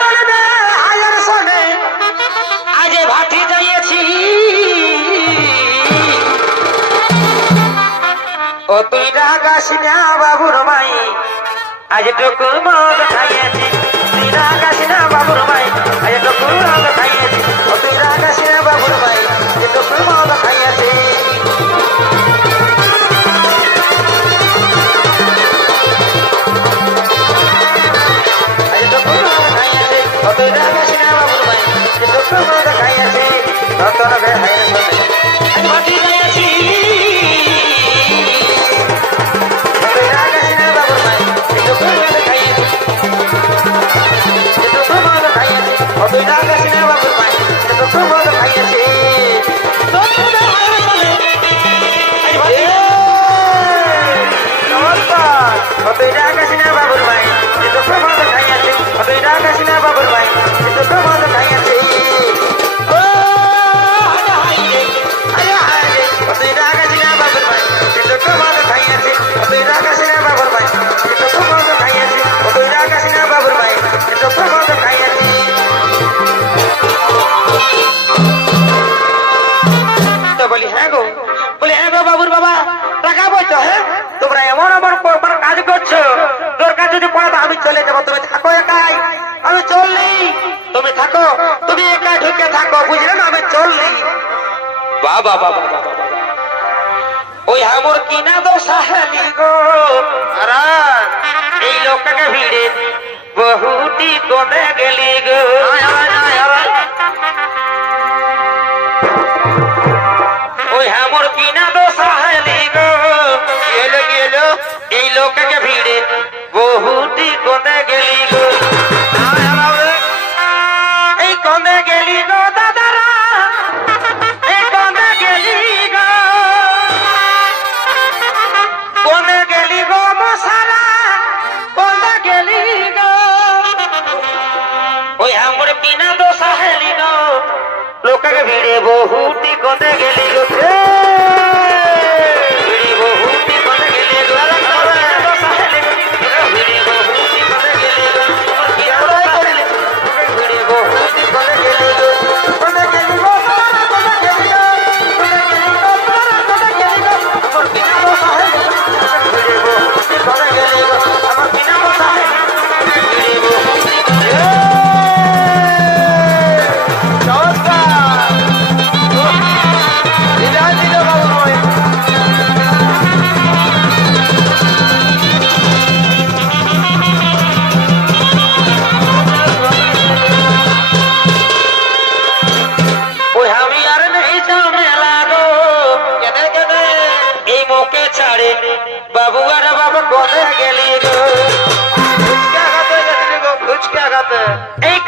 তলবে হায়ের সনে আজে ভাতি যাইয়েছি ও তুই রাগাস না বাবুর মাই আজ টুকু মদ খাইয়েছি তুই রাগাস না বাবুর মাই আজ টুকু মদ খাইয়েছি ও তুই রাগাস না বাবুর মাই আজ টুকু মদ খাইয়েছি বলি হ্যাঁ গো বাবুর বাবা টাকা বলছো হ্যাঁ তোমরা এমন আমার কাজ করছো দরকার যদি পড়ে তো আমি চলে যাবো তুমি থাকো একাই আমি চললি তুমি থাকো তুমি একাই ঢুকে থাকো বুঝলে না আমি চললি বাবা বাবা ওই আমার কিনা দোষা হেলি গো এই লোকটাকে ভিড়ে বহুটি কোদে গেলি গো ওই আমার কিনা দোষা হেলি গো এলো এই লোকটাকে ভিড়ে বহুটি কোদে গেলি গো এই কোদে গেলি গো দাদারা এই কোদে গেলি গো কোদে গেলি গো মশারা কোদে গেলি গো ওই আমার কিনা দোষা হেলি গো লোকটাকে ভিড়ে বহুটি কোদে গেলি গো बाबू अरे बाबा कोने गेली गो कुछ क्या खाते एक